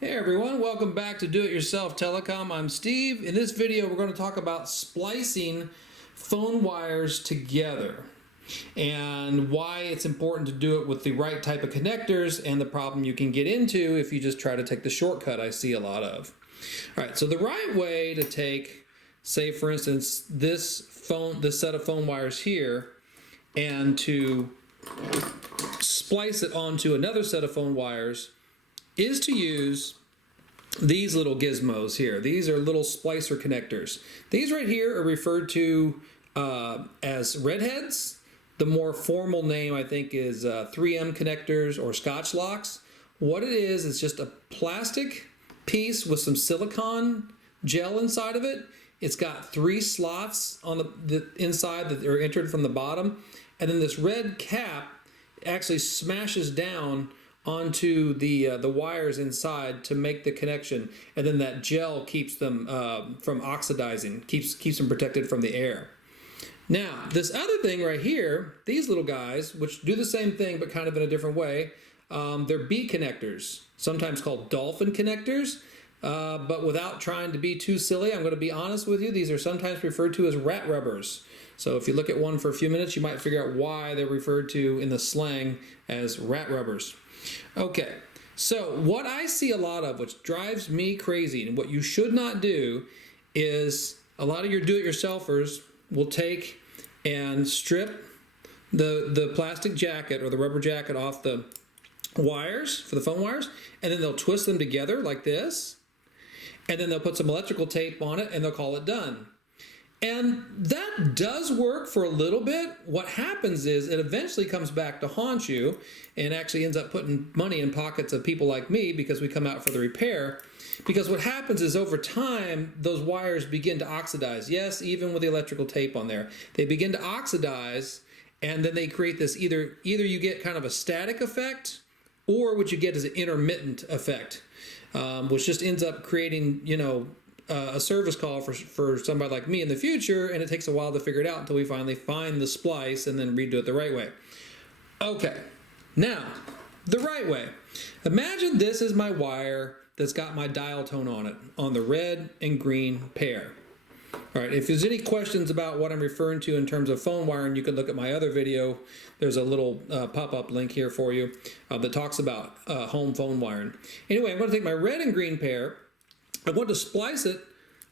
Hey everyone, welcome back to Do It Yourself Telecom. I'm Steve. In this video, we're going to talk about splicing phone wires together and why it's important to do it with the right type of connectors and the problem you can get into if you just try to take the shortcut I see a lot of. All right, so the right way to take, say for instance, this set of phone wires here and to splice it onto another set of phone wires is to use these little gizmos here. These are little splicer connectors. These right here are referred to as Redheads. The more formal name, I think, is 3M connectors or Scotch locks. What it is just a plastic piece with some silicone gel inside of it. It's got 3 slots on the inside that are entered from the bottom. And then this red cap actually smashes down onto the wires inside to make the connection, and then that gel keeps them from oxidizing, keeps them protected from the air. Now, this other thing right here, these little guys, which do the same thing but kind of in a different way, they're B connectors, sometimes called dolphin connectors, but without trying to be too silly, I'm going to be honest with you, these are sometimes referred to as rat rubbers. So if you look at one for a few minutes, you might figure out why they're referred to in the slang as rat rubbers. Okay, so what I see a lot of, which drives me crazy, and what you should not do, is a lot of your do-it-yourselfers will take and strip the plastic jacket or the rubber jacket off the wires, for the phone wires, and then they'll twist them together like this, and then they'll put some electrical tape on it, and they'll call it done. And that does work for a little bit. What happens is it eventually comes back to haunt you and actually ends up putting money in pockets of people like me because we come out for the repair. Because what happens is over time, those wires begin to oxidize. Yes, even with the electrical tape on there. They begin to oxidize, and then they create this either you get kind of a static effect, or what you get is an intermittent effect, which just ends up creating, a service call for somebody like me in the future, and it takes a while to figure it out until we finally find the splice and then redo it the right way. Okay, now, the right way. Imagine this is my wire that's got my dial tone on it, on the red and green pair. All right, if there's any questions about what I'm referring to in terms of phone wiring, you can look at my other video. There's a little pop-up link here for you that talks about home phone wiring. Anyway, I'm going to take my red and green pair. I want to splice it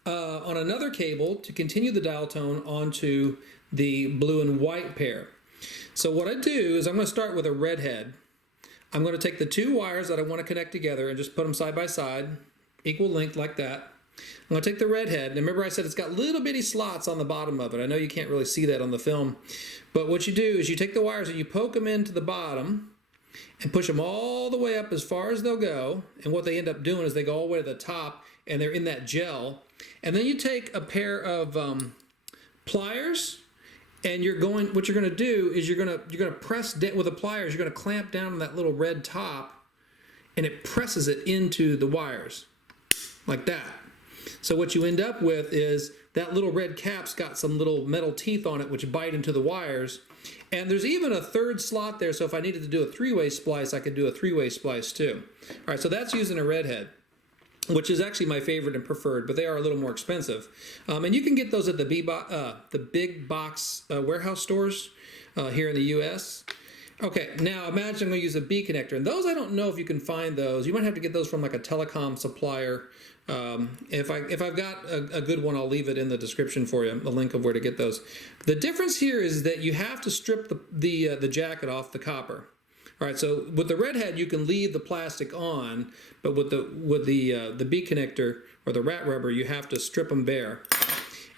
on another cable to continue the dial tone onto the blue and white pair. So what I do is I'm going to start with a redhead. I'm going to take the 2 wires that I want to connect together and just put them side by side, equal length like that. I'm going to take the redhead, and remember I said it's got little bitty slots on the bottom of it. I know you can't really see that on the film, but what you do is you take the wires and you poke them into the bottom and push them all the way up as far as they'll go, and what they end up doing is they go all the way to the top, and they're in that gel. And then you take a pair of pliers, and what you're going to do is you're going to press down with the pliers. You're going to clamp down on that little red top, and it presses it into the wires like that. So what you end up with is that little red cap's got some little metal teeth on it which bite into the wires. And there's even a 3rd slot there, so if I needed to do a 3-way splice, I could do a 3-way splice too. All right, so that's using a redhead, which is actually my favorite and preferred, but they are a little more expensive. And you can get those at the big box warehouse stores here in the U.S. Okay, now imagine I'm going to use a B connector. And those, I don't know if you can find those. You might have to get those from like a telecom supplier. If I've got a good one, I'll leave it in the description for you, a link of where to get those. The difference here is that you have to strip the jacket off the copper. All right, so with the redhead, you can leave the plastic on, but with the B connector or the rat rubber, you have to strip them bare.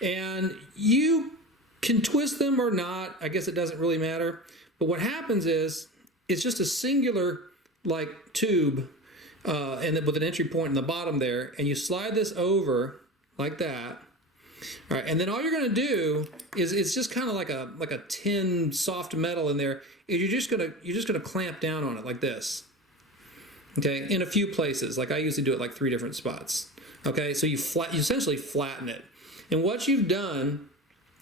And you can twist them or not. I guess it doesn't really matter. But what happens is it's just a singular like tube, and then with an entry point in the bottom there, and you slide this over like that. All right, and then all you're going to do is it's just kind of like a tin soft metal in there. You're just gonna clamp down on it like this. Okay, in a few places. Like I usually do it like 3 different spots. Okay, so you essentially flatten it. And what you've done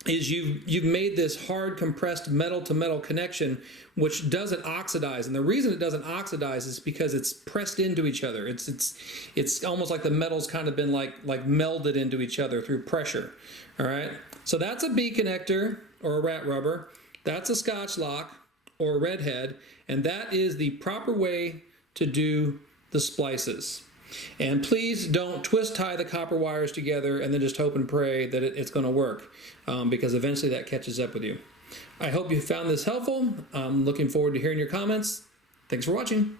is you've made this hard compressed metal to metal connection which doesn't oxidize, and the reason it doesn't oxidize is because it's pressed into each other. It's almost like the metal's kind of been like melded into each other through pressure. All right, so that's a B connector or a rat rubber. That's a Scotch lock or a redhead, and that is the proper way to do the splices. And please don't twist tie the copper wires together and then just hope and pray that it's going to work, because eventually that catches up with you. I hope you found this helpful. I'm looking forward to hearing your comments. Thanks for watching.